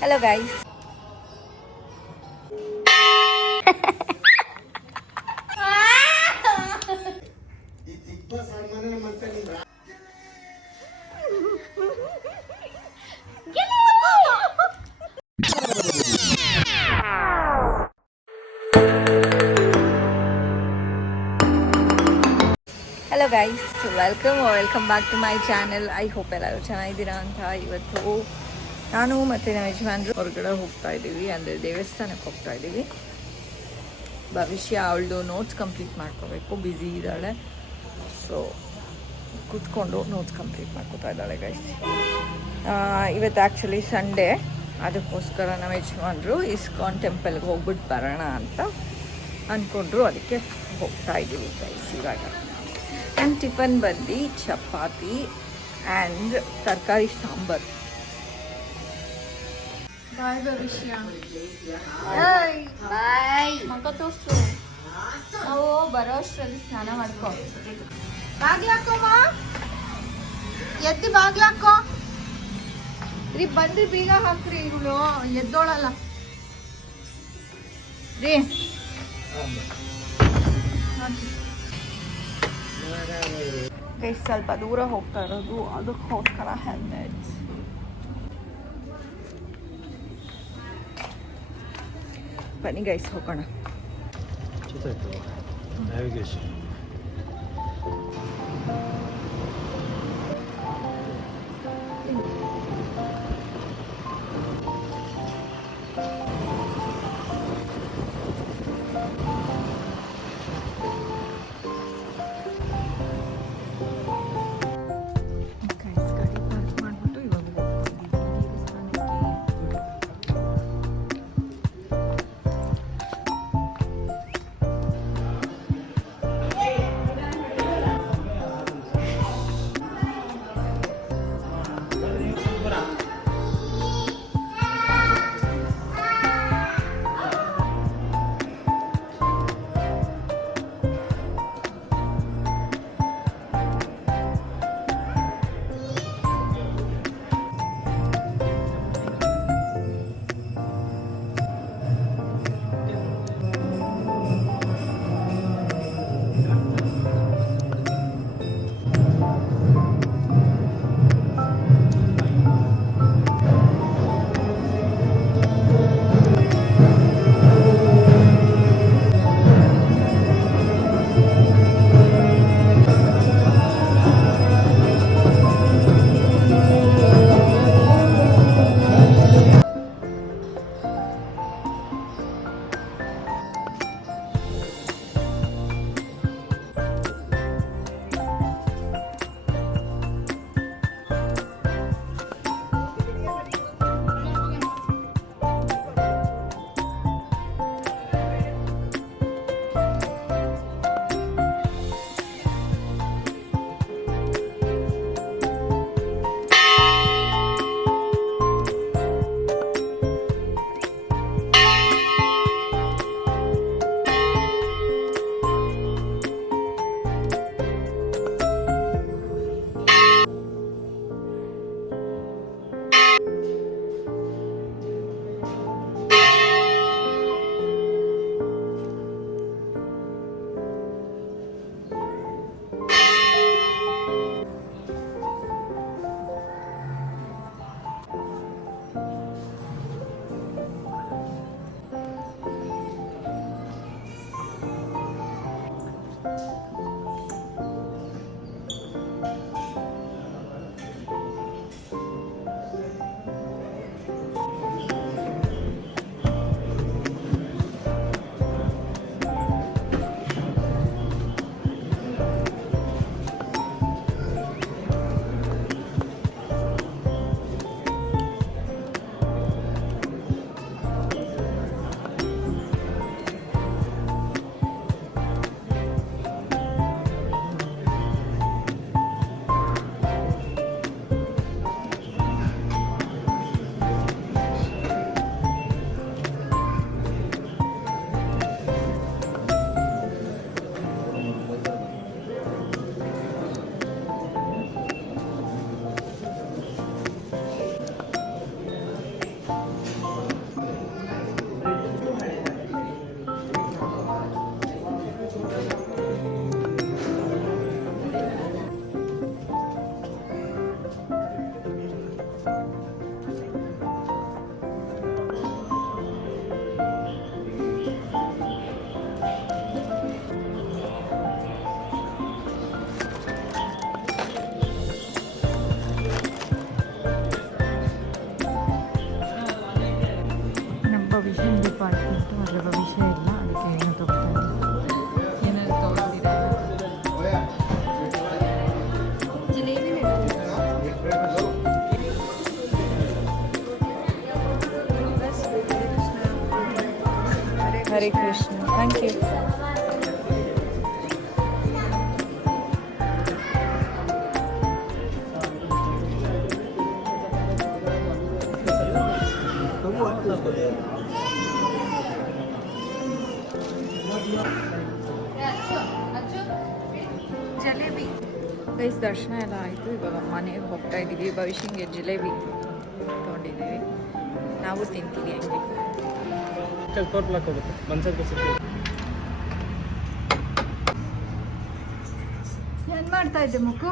Hello guys. Hello guys, welcome back to my channel. I hope ಎಲ್ಲರೂ ಚೆನ್ನಾಗಿದ್ದೀರಾ ಅಂತ. ಇವತ್ತು ನಾನು ಮತ್ತು ನಮ್ಮ ಯಜಮಾನ್ರು ಹೊರಗಡೆ ಹೋಗ್ತಾ ಇದ್ದೀವಿ, ಅಂದರೆ ದೇವಸ್ಥಾನಕ್ಕೆ ಹೋಗ್ತಾ ಇದ್ದೀವಿ. ಭವಿಷ್ಯ ಅವಳದು ನೋಟ್ಸ್ ಕಂಪ್ಲೀಟ್ ಮಾಡ್ಕೋಬೇಕು, ಬ್ಯುಸಿ ಇದ್ದಾಳೆ. ಸೊ ಕೂತ್ಕೊಂಡು ನೋಟ್ಸ್ ಕಂಪ್ಲೀಟ್ ಮಾಡ್ಕೋತಾ ಇದ್ದಾಳೆ ಗೈಸ್. ಇವತ್ತು ಆ್ಯಕ್ಚುಲಿ ಸಂಡೇ, ಅದಕ್ಕೋಸ್ಕರ ನಮ್ಮ ಯಜಮಾನ್ರು ಇಸ್ಕಾನ್ ಟೆಂಪಲ್ಗೆ ಹೋಗ್ಬಿಟ್ಟು ಬರೋಣ ಅಂತ ಅಂದ್ಕೊಂಡ್ರು. ಅದಕ್ಕೆ ಹೋಗ್ತಾ ಇದ್ದೀವಿ ಗೈಸ್. ಇವಾಗ ನನ್ನ ಟಿಫನ್ ಬಂದು ಚಪಾತಿ ಆ್ಯಂಡ್ ತರಕಾರಿ ಸಾಂಬಾರು. ಬಾಯ್ ಭವಿಷ್ಯ, ಬಾಯ್. ಮಗ ತೋರ್ಸು, ನಾವು ಬರೋ ಅಷ್ಟರಲ್ಲಿ ಸ್ನಾನ ಮಾಡ್ಕೊ. ಬಾಗ್ಲಾಕೋಮ್ಮ, ಎದ್ದು ಬಾಗ್ಲಾಕೋ ರೀ. ಬಂದು ಬೀಗ ಹಾಕ್ರಿ, ಇವಳು ಎದ್ದೋಳಲ್ಲ ರೀ. ಗೈಸ್ ಸ್ವಲ್ಪ ದೂರ ಹೋಗ್ತಾ ಇರೋದು, ಅದಕ್ಕೋಸ್ಕರ ಹೆಲ್ಮೆಟ್. ಬನ್ನಿ ಗೈಸ್ ಹೋಗೋಣ. Hare Krishna. Thank you. Jalebi guys, ದರ್ಶನ ಎಲ್ಲ ಆಯಿತು. ಇವಾಗ ಮನೆಗೆ ಹೋಗ್ತಾ ಇದ್ದೀವಿ. ಭವಿಷ್ಯಂಗೆ ಜಿಲೇಬಿ ತೊಗೊಂಡಿದ್ದೀವಿ. ನಾವು ತಿಂತೀವಿ ಹಂಗೆ. ಏನು ಮಾಡ್ತಾ ಇದ್ದೆ ಮಗು?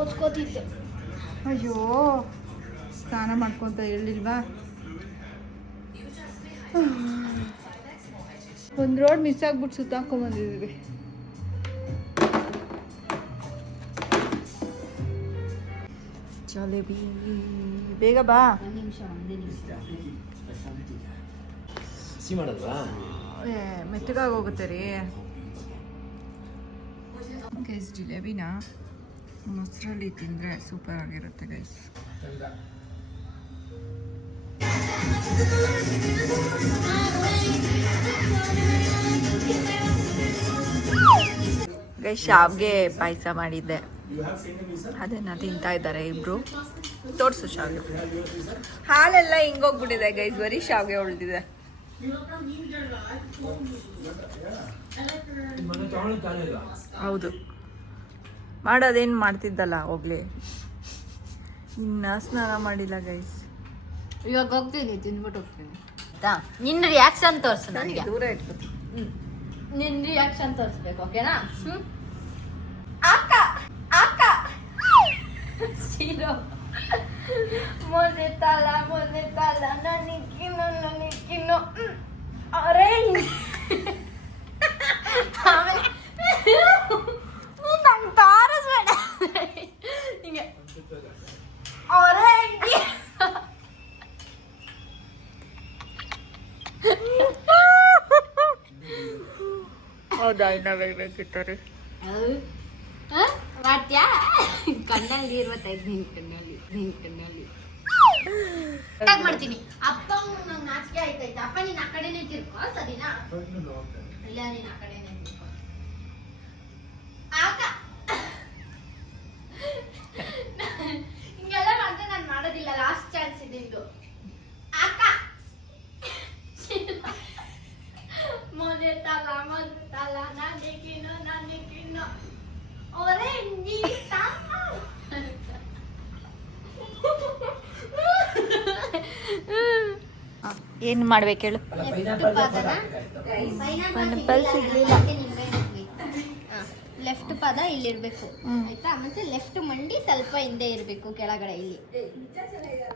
ಓದ್ಕೋತಿದ್ದೆ. ಅಯ್ಯೋ, ಸ್ನಾನ ಮಾಡ್ಕೊತ ಹೇಳಿಲ್ವಾ? ಒಂದು ರೋಡ್ ಮಿಸ್ ಆಗ್ಬಿಟ್ಟು ಸುತ್ತಾಕೊಂಡ್ಬಂದಿದ್ದೀವಿ. ಜಲೇಬಿ ಬೇಗ ಬಾ. ಒಂದೇ ನಿಮಿಷ. ಮೆತ್ತಗಾಗಿ ಹೋಗುತ್ತೆ ರೀ ಗೈಸ್. ಜಿಲೇಬಿನ ಮೊಸರಲ್ಲಿ ತಿಂದರೆ ಸೂಪರ್ ಆಗಿರುತ್ತೆ ಗೈಸ್. ಗೈಸ್, ಶಾವ್ಗೆ ಪಾಯಸ ಮಾಡಿದ್ದೆ, ಅದನ್ನ ತಿಂತಾ ಇದ್ದಾರೆ ಇಬ್ರು. ತೋರಿಸು ಶಾವ್ಗೆ. ಹಾಲೆಲ್ಲ ಹಿಂಗೋಗ್ಬಿಟ್ಟಿದೆ ಗೈಸ್, ಬರೀ ಶಾವ್ಗೆ ಉಳಿದಿದೆ. ಹೌದು, ಮಾಡೋದೇನು ಮಾಡ್ತಿದ್ದಲ್ಲ ಹೋಗ್ಲಿ. ಇನ್ನ ಸ್ನಾನ ಮಾಡಿಲ್ಲ ಗೈಸ್. ಇವಾಗ ಹೋಗ್ತೀನಿ, ತಿಂದ್ಬಿಟ್ಟು ಹೋಗ್ತೀನಿ. ನಿನ್ನ ರಿಯಾಕ್ಷನ್ ತೋರಿಸು ನನಗೆ. ದೂರ ಇಟ್ಕೊತೀನಿ. ನಿನ್ನ ರಿಯಾಕ್ಷನ್ ತೋರಿಸ್ಬೇಕು, ಓಕೆನಾ? ಸೀರೋ ಮೊನ್ನೆ ತಾಲ ನನಗಿನ್ನು ಆರೆಂಜ್. ಆಮೇಲೆ ನಂಗೆ ತೋರಿಸ್ಬೇಡ ಹಿಂಗೆ ಆರೆಂಜ್. ಹೌದಾ, ಇನ್ನ ಬೇಕಿತ್ತು. ಮಾಡ್ತೀಯಾ? ಕಣ್ಣಲ್ಲಿ ಇರುವ ತೆಗ್ದು ನಿನ್ ಕಣ್ಣಲ್ಲಿ ಮಾಡ್ತೀನಿ. ಅಪ್ಪ ನಂಗೆ ನಾಚಿಕೆ ಆಯ್ತಾಯ್ತು. ಅಪ್ಪ ನೀನ್ ಆ ಕಡೆನೇ ತಿರ್ಕೋ, ಸರಿನಾ? ಇಲ್ಲ, ನೀನ್ ಆ ಕಡೆನೇ ತಿರ್ಕೋ. ಆಗ ಹಿಂಗೆಲ್ಲ ಮಾಡಿದ್ರೆ ನಾನು ಮಾಡೋದಿಲ್ಲ. ಲಾಸ್ಟ್ ಚಾನ್ಸ್ ಇದೆ ಇದು. ಆಕ ಮೊನ್ನೆ ತಲ ನಾನಿಕಿನೋ orange ಏನು ಮಾಡ್ಬೇಕು ಹೇಳು? ಪೈನಾಪಲ್ ಸಿಗ್ಲಿಲ್ಲ. ಲೆಫ್ಟ್ ಪಾದ ಇಲ್ಲಿರ್ಬೇಕು, ಆಯ್ತಾ? ಮತ್ತೆ ಲೆಫ್ಟ್ ಮಂಡಿ ಸ್ವಲ್ಪ ಹಿಂದೆ ಇರ್ಬೇಕು, ಕೆಳಗಡೆ ಇಲ್ಲಿ.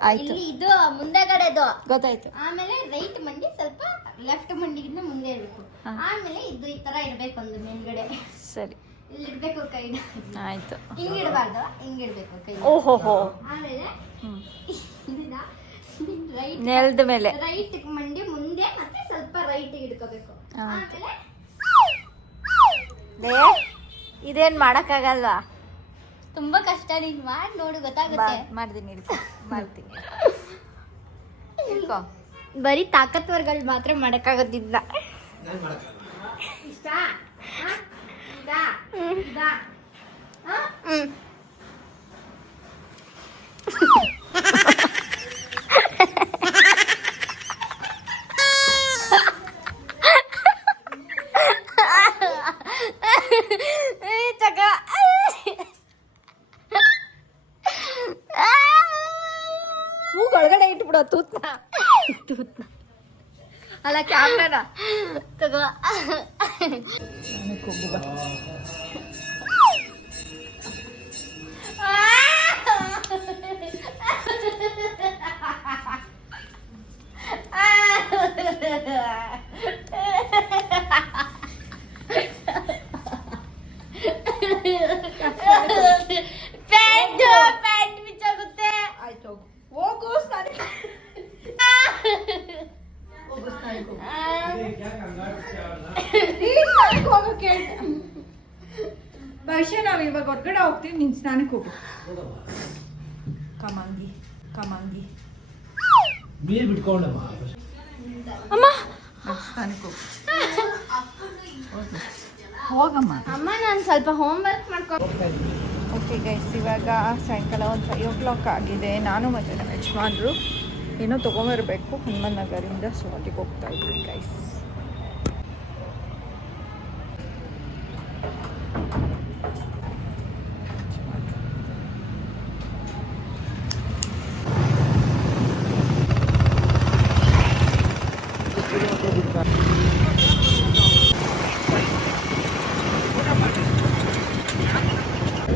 ಆಯ್ತು, ಇಲ್ಲಿ ಇದು ಮುಂದೆಗಡೆದು ಗೊತ್ತಾಯ್ತು. ಆಮೇಲೆ ರೈಟ್ ಮಂಡಿ ಸ್ವಲ್ಪ ಲೆಫ್ಟ್ ಮಂಡಿಗಿಂತ ಮುಂದೆ ಇರ್ಬೇಕು. ಆಮೇಲೆ ಇದು ಈ ತರ ಇಡ್ಬೇಕು, ಒಂದು ಮೇಲ್ಗಡೆ. ಸರಿ, ಇಲ್ಲಿ ಇಡ್ಬೇಕು ಕೈನ. ಆಯ್ತು. ಹಿಂಗಿಡ್ಬಾರ್ದು, ಹಿಂಗಿಡ್ಬೇಕು ಕೈ. ಓಹೋ. ಆಮೇಲೆ ರೈಟ್ ನೆಲದ ಮೇಲೆ ರೈಟ್ ಮಂಡಿ ಮುಂದೆ, ಮತ್ತೆ ಸ್ವಲ್ಪ ರೈಟ್ ಇಡ್ಕೋಬೇಕು. ಆಮೇಲೆ ಇದೇನ್ ಮಾಡಕ್ಕಾಗಲ್ವಾ? ತುಂಬಾ ಕಷ್ಟ. ನೀನ್ ಮಾಡಿ ನೋಡು, ಗೊತ್ತಾಗುತ್ತೆ. ಮಾಡ್ತೀನಿ. ಬರೀ ತಾಕತ್ವರ್ಗಳು ಮಾತ್ರ ಮಾಡಕ್ಕಾಗೋದಿಲ್ಲ. ಇಷ್ಟ ಒಳಗಡೆ ಇಟ್ಬಿಡ ತೂತ್ನ. ಅಲ್ಲ, ಕ್ಯಾಮ್ರಾನ ತಗೋ. ಪ್ಯಾಂಟ್ ಬಿಚ್ಚಾಗುತ್ತೆ. ಆಯ್ತು, ಹೋಗು. ಭವಿಷ್ಯ, ನಾವು ಇವಾಗ ಹೊರಗಡೆ ಹೋಗ್ತೀವಿ, ನಿನ್ ಸ್ನಾನಕ್ಕೆ ಹೋಗು. ಕಮಂಗಿ ಅಮ್ಮ ಅನ್ಕೋ ಹೋಗಮ್ಮ. ಅಮ್ಮ ನಾನು ಸ್ವಲ್ಪ ಹೋಮ್ ವರ್ಕ್ ಮಾಡ್ಕೊ. ಓಕೆ ಗೈಸ್, ಇವಾಗ ಸಾಯಂಕಾಲ ಒಂದು 5 o'clock ಆಗಿದೆ. ನಾನು ಮತ್ತು ನಮ್ಮ ಯಜಮಾನ್ರು ಏನೋ ತೊಗೊಂಬರ್ಬೇಕು ಹನುಮನ್ ನಗರಿಂದ. ಸೊ ಅಲ್ಲಿಗೆ ಹೋಗ್ತಾ ಇದ್ವಿ ಗೈಸ್.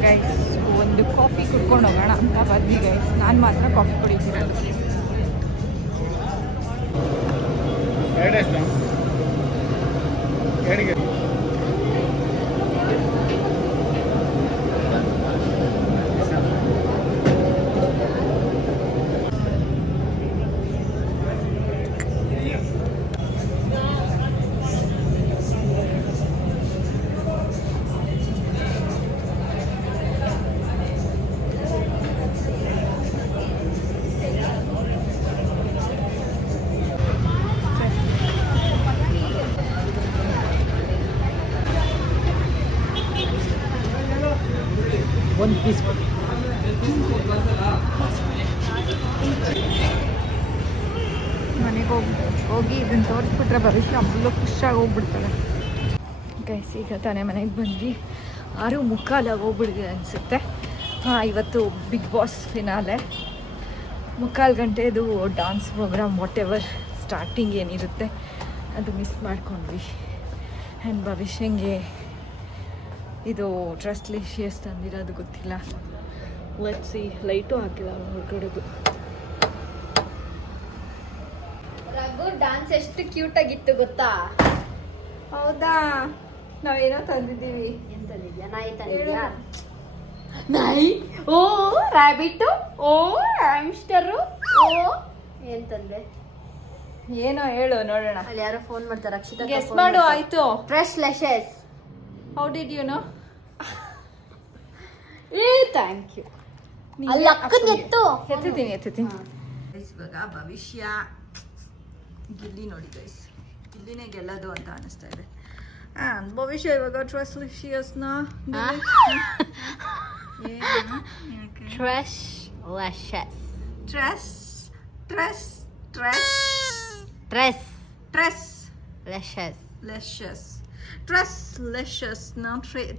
ಗೈಸ್ ಒಂದು ಕಾಫಿ ಕುಡ್ಕೊಂಡು ಹೋಗೋಣ ಅಂತ ಬಂದ್ವಿ ಗೈಸ್. ನಾನು ಮಾತ್ರ ಕಾಫಿ ಕುಡಿತಿರೋದು. ಒಂದು ಪೀಸ್ ಮನೆಗೆ ಹೋಗಿ ಇದನ್ನು ತೋರಿಸ್ಬಿಟ್ರೆ ಭವಿಷ್ಯ ಫುಲ್ಲು ಖುಷಿಯಾಗಿ ಹೋಗ್ಬಿಡ್ತಾಳೆ ಗೈಸ್. ಈಗ ತಾನೇ ಮನೆಗೆ ಬಂದ್ವಿ. 6:45 ಹೋಗ್ಬಿಡಿದೆ ಅನಿಸುತ್ತೆ. ಹಾಂ, ಇವತ್ತು ಬಿಗ್ ಬಾಸ್ ಫಿನಾಲೆ 3:15 ಗಂಟೆದು dance programme whatever starting ಏನಿರುತ್ತೆ ಅದು ಮಿಸ್ ಮಾಡ್ಕೊಂಡ್ವಿ. ಆ್ಯಂಡ್ ಭವಿಷ್ಯಂಗೆ ಇದು ಟ್ರಸ್ಟ್ಲಿಶಿಯಸ್ ತಂದಿರೋದು ಗೊತ್ತಿಲ್ಲ. Let's see. ಲೈಟು ಹಾಕಿಲ್ಲ ಹೊರಗಡೆದು. ರಘು ಡಾನ್ಸ್ ಎಷ್ಟು ಕ್ಯೂಟ್ ಆಗಿತ್ತು ಗೊತ್ತಾ? ಹೌದಾ? ನಾವೇನೋ ತಂದಿದ್ದೀವಿ. ಏನ್ ತಂದಿದ್ಯಾ? ನಾಯಿ ತಂದಿದ್ಯಾ? ನಾಯಿ? ಓ ರ್ಯಾಬಿಟ್, ಓ ಹ್ಯಾಮ್ಸ್ಟರು, ಓ ಏನ್ ತಂದೆ? ಏನೋ ಹೇಳು ನೋಡೋಣ. ಅಲ್ಲಿ ಯಾರೋ ಫೋನ್ ಮಾಡ್ತಾರೆ. ರಕ್ಷಿತಾ ಗೆಸ್ ಮಾಡು. ಆಯ್ತು. Fresh licious. How did you know? Thank you. ಅಲ್ಲಿ ಅಕ್ಕನ ಎತ್ತೀನಿ. ಇವಾಗ ಭವಿಷ್ಯ ಗಿಲ್ಲಿ ನೋಡಿ ಗೈಸ್, ಗಿಲ್ಲಿನೇ ಗೆಲ್ಲೋದು ಅಂತ ಅನಿಸ್ತಾ ಇದೆ. ಭವಿಷ್ಯ ಇವಾಗ ಟ್ರಸ್ಟ್ಲಿಶಿಯಸ್ನ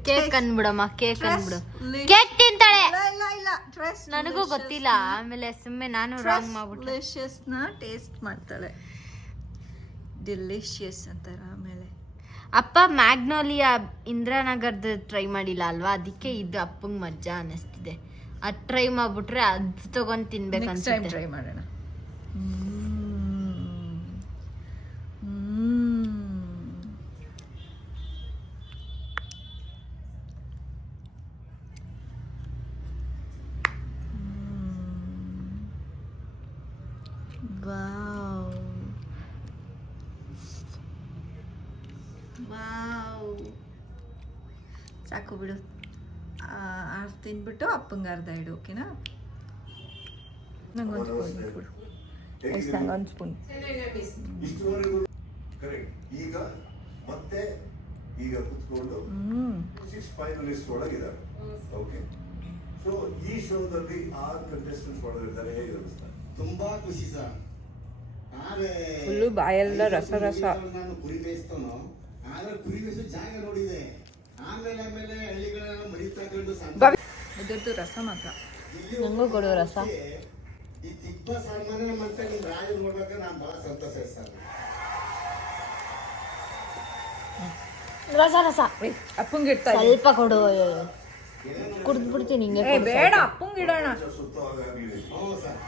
ಕೇಕ್ ಅನ್ಬಿಡಮ್ಮ. ಕೇಕ್ ಅನ್ಬಿಡು. ಕೇಕ್ ತಿಂತಾಳೆ. ನನಗೂ ಗೊತ್ತಿಲ್ಲ. ಆಮೇಲೆ ಸುಮ್ಮನೆ ನಾನು ರಾಂಗ್ ಮಾಡ್ಬಿಟ್ಟೆ. ಟೇಸ್ಟ್ ಮಾಡ್ತಾಳೆ. ಡಿಲಿಷಿಯಸ್ ಅಂತಾರ. ಆಮೇಲೆ ಅಪ್ಪ ಮ್ಯಾಗ್ನೋಲಿಯಾ ಇಂದ್ರಾನಗರ್ದ ಟ್ರೈ ಮಾಡಿಲ್ಲ ಅಲ್ವಾ, ಅದಕ್ಕೆ ಇದು ಅಪ್ಪಂಗೆ ಮಜಾ ಅನ್ನಿಸ್ತಿದೆ. ಅದು ಟ್ರೈ ಮಾಡ್ಬಿಟ್ರೆ ಅದು ತಗೊಂಡು ತಿನ್ಬೇಕು ಅನ್ಸುತ್ತೆ. ಟ್ರೈ ಮಾಡೋಣ. ಸಾಕು ಬಿಡು. ಅರ್ಧ ತಿಂದ್ಬಿಟ್ಟು ಅಪ್ಪಂಗೆ ಅರ್ಧ ಇಡು. ಓಕೆನಾ? ನಂಗೊಂದು ಸ್ಪೂನ್ ಕೊಡು. ನಂಗೊಂದು ಸ್ಪೂನ್. ಈಗ ಮತ್ತೆ ಈಗ ಕುತ್ಕೊಂಡು 6 ಫೈನಲಿಸ್ಟ್ ಒಳಗಿದ್ದಾರೆ. ಓಕೆ, ಸೊ ಈ ಶೋದಲ್ಲಿ 6 ಕಂಟೆಸ್ಟೆಂಟ್ಸ್ ಒಳಗಿದ್ದಾರೆ. ಹೇಗೆ ಅನಿಸ್ತಾ? ತುಂಬಾ ಖುಷಿ ಸರ್. ಫುಲ್ಲು ಬಾಯೆಲ್ಲ ರಸ. ನಾನು ಕುರಿ ಬೇಯಿಸ್ತೇನೋ ಆದ್ರೆ ಕುರಿ ಬೇಯಿಸೋ ಜಾಗ ನೋಡಿದೆ. ಆಮೇಲೆ ಹಳ್ಳಿಗಳೆಲ್ಲ ಮರಿ ತಗೊಂಡು ಇದ್ರದ್ದು ರಸ ಮಾತ್ರ. ನಂಗೂ ಕೊಡು ರಸ. ಈ ತಿಪ್ಪ ಸಾಮಾನ್ಯ ಮತ್ತೆ ನಿಮ್ ರಾಜ ನೋಡ್ಬೇಕಾದ್ರೆ ನಾನು ಬಹಳ ಸಂತೋಷ ಸರ್. ರಸ ಅಪ್ಪಂಗೆ ಇಡ್ತಾ ಸ್ವಲ್ಪ ಕೊಡು. ಕುಡ್ದು ಬಿಡ್ತೀನಿ ಹಿಂಗೆ. ಬೇಡ, ಅಪ್ಪಂಗೆ ಇಡೋಣ. ಹ್ಞೂ ಸರ್.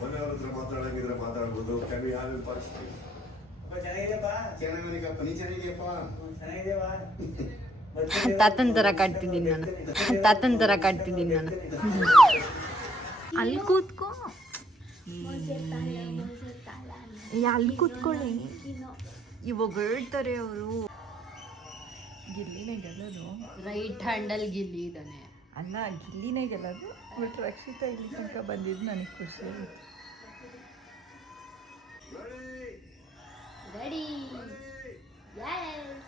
ಮನೆಯವ್ರ ಹತ್ರ ಮಾತಾಡಂಗಿದ್ರೆ ಮಾತಾಡ್ಬೋದು. ಕಮ್ಮಿ ಯಾರು ಪಾಲಿಸ್ತೀವಿ. ಚೆನ್ನಾಗಿದೆಯಪ್ಪ, ನೀ ಚೆನ್ನಾಗಿದೆಯಪ್ಪ. ತಾತನ್ ತರ ಕಾಡ್ತಿದ್ದೀನಿ ನಾನು. ಅಲ್ಲಿ ಕೂತ್ಕೋ. ಅಲ್ಲಿ ಕೂತ್ಕೊಳ್ಳಿ. ಇವಾಗ ಹೇಳ್ತಾರೆ ಅವರು. ಗಿಲ್ಲಿನೇ ಗೆಲ್ಲೋದು. ರೈಟ್ ಹ್ಯಾಂಡಲ್ ಗಿಲ್ಲಿ ಇದ್ದಾನೆ. ಅಲ್ಲ, ಗಿಲ್ಲಿನೇ ಗೆಲ್ಲೋದು. ಬಟ್ ರಕ್ಷಿತಾ ಇಲ್ಲಿ ತನಕ ಬಂದಿದ್ದು ನನಗೆ ಖುಷಿ. Ready? Ready Ready? Yes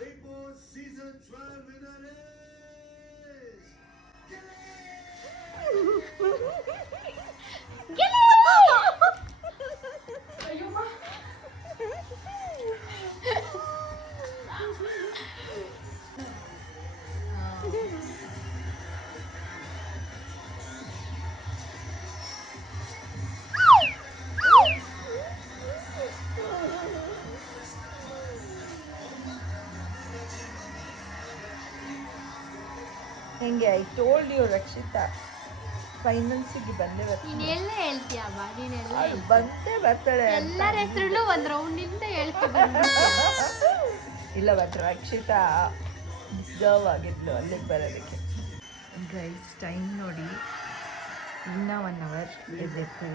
Big Boss Season 12 winner is... ಹೆಂಗೆ ಐ ಟೋಲ್ಡ್ ಯು ರಕ್ಷಿತಾ ಫೈನಲ್ಸಿಗೆ ಬಂದೇ ಬರ್ತಾಳೆ ನೀನೆಲ್ಲ ಹೇಳ್ತೀಯ ಬಾ ನೀನೆಲ್ಲ ಅವ್ಳು ಬಂದೇ ಬರ್ತಾಳೆ ಅಂತ. ಎಲ್ಲರ ಹೆಸರು ಒಂದ್ ರೌಂಡಿಂದ ಹೇಳ್ತೀವಿ ಇಲ್ಲ ಬಟ್ ರಕ್ಷಿತಾ ಡಿಸ್ಟರ್ವ್ ಆಗಿದ್ಲು ಅಲ್ಲಿಗೆ ಬರೋದಕ್ಕೆ. ಗೈಸ್ ಟೈಮ್ ನೋಡಿ ಇನ್ನೂ 1 ಅವರ್ ಇರ್ತಾರೆ.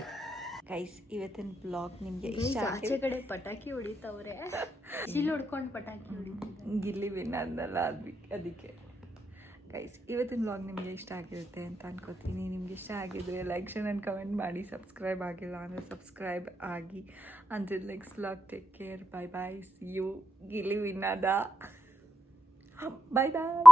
ಗೈಸ್ ಇವತ್ತಿನ ಬ್ಲಾಗ್ ನಿಮಗೆ ಇಷ್ಟ ಆಚೆ ಕಡೆ ಪಟಾಕಿ ಹೊಡಿತಾವ್ರೆ ಸಿಲ್ ಹೊಡ್ಕೊಂಡು ಪಟಾಕಿ ಹೊಡಿತಾರೆ ಗಿಲ್ಲಿ ವಿನ್ ಅಂದಲ್ಲ ಅದಕ್ಕೆ ಗೈಸ್ ಇವತ್ತಿನ ಬ್ಲಾಗ್ ನಿಮಗೆ ಇಷ್ಟ ಆಗಿರುತ್ತೆ ಅಂತ ಅನ್ಕೋತೀನಿ. ನಿಮ್ಗೆ ಇಷ್ಟ ಆಗಿದ್ರೆ ಲೈಕ್ ಶೇರ್ ಆ್ಯಂಡ್ ಕಮೆಂಟ್ ಮಾಡಿ. ಸಬ್ಸ್ಕ್ರೈಬ್ ಆಗಿಲ್ಲ ಅಂದರೆ ಸಬ್ಸ್ಕ್ರೈಬ್ ಆಗಿ. Until next vlog take care. Bye bye. See you. Gilli win ಆದ. ಬೈ ಬಾಯ್.